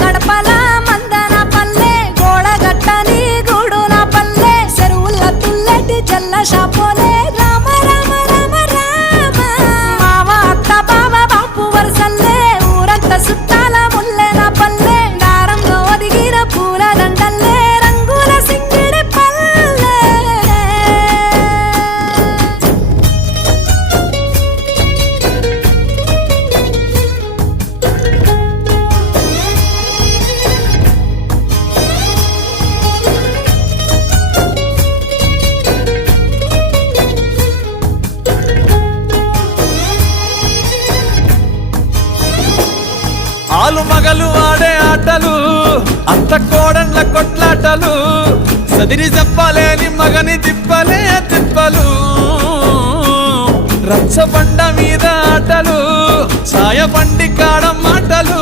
గడపల మందన పల్లె గోడగట్టని గూడు నా పల్లె చెరువుల తుల్లటి జల్ల షాపోలే రామ రామ రామ రామ మావ అత్త బావ బాపు వరసల్లే ఊరంతా సుట్టాల ముల్లె నా పల్లె దారంలో ఒదిగిన పూల దండల్లే రంగుల సింగిడి పల్లె ఆలు మగలు ఆడే ఆటలు అత్త కోడన్ల కొట్లాటలు సదిరి చెప్పలేని మగని తిప్పలే తిప్పలు రచ్చబండ మీద ఆటలు ఛాయ బండి కాడ మాటలు